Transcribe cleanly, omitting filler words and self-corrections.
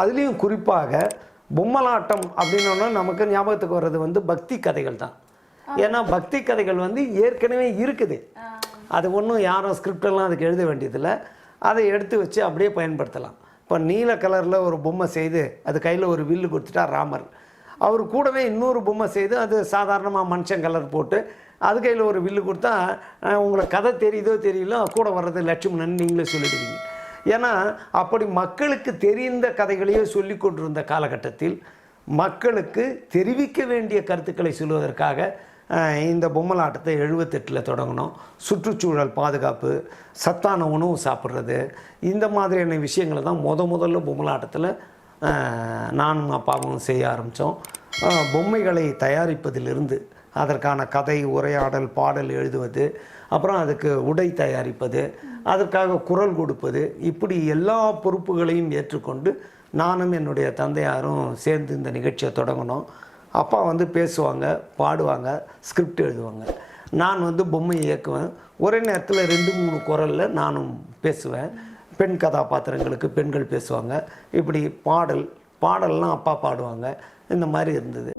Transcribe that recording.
அதுலேயும் குறிப்பாக பொம்மலாட்டம் அப்படின்னோன்னா நமக்கு ஞாபகத்துக்கு வர்றது வந்து பக்தி கதைகள் தான். ஏன்னா பக்தி கதைகள் வந்து ஏற்கனவே இருக்குது, அது ஒன்றும் யாரும் ஸ்கிரிப்டெல்லாம் அதுக்கு எழுத வேண்டியதில்லை, அதை எடுத்து வச்சு அப்படியே பயன்படுத்தலாம். இப்போ நீல கலரில் ஒரு பொம்மை செய்து அது கையில் ஒரு வில்லு கொடுத்துட்டா ராமர், அவர் கூடவே இன்னொரு பொம்மை செய்து அது சாதாரணமாக மனுஷன் கலர் போட்டு அது கையில் ஒரு வில்லு கொடுத்தா உங்களுக்கு கதை தெரியுதோ தெரியல, கூட வர்றது லட்சுமணன் நீங்களே சொல்லிடுவீங்க. ஏன்னா அப்படி மக்களுக்கு தெரிந்த கதைகளையே சொல்லி கொண்டிருந்த காலகட்டத்தில் மக்களுக்கு தெரிவிக்க வேண்டிய கருத்துக்களை சொல்வதற்காக இந்த பொம்மலாட்டத்தை 78 தொடங்கினோம். சுற்றுச்சூழல் பாதுகாப்பு, சத்தான உணவு சாப்பிட்றது, இந்த மாதிரியான விஷயங்களை தான் முதல்ல பொம்மலாட்டத்தில் நானும் அப்பாவும் செய்ய ஆரம்பித்தோம். பொம்மைகளை தயாரிப்பதிலிருந்து அதற்கான கதை, உரையாடல், பாடல் எழுதுவது, அப்புறம் அதுக்கு உடை தயாரிப்பது, அதற்காக குரல் கொடுப்பது, இப்படி எல்லா பொறுப்புகளையும் ஏற்றுக்கொண்டு நானும் என்னுடைய தந்தையாரும் சேர்ந்து இந்த நிகழ்ச்சியை தொடங்கினோம். அப்பா வந்து பேசுவாங்க, பாடுவாங்க, ஸ்கிரிப்ட் எழுதுவாங்க, நான் வந்து பொம்மை இயக்குவேன். ஒரே நேரத்தில் 2-3 குரலில் நானும் பேசுவேன். பெண் கதாபாத்திரங்களுக்கு பெண்கள் பேசுவாங்க, இப்படி பாடல்லாம் அப்பா பாடுவாங்க. இந்த மாதிரி இருந்தது.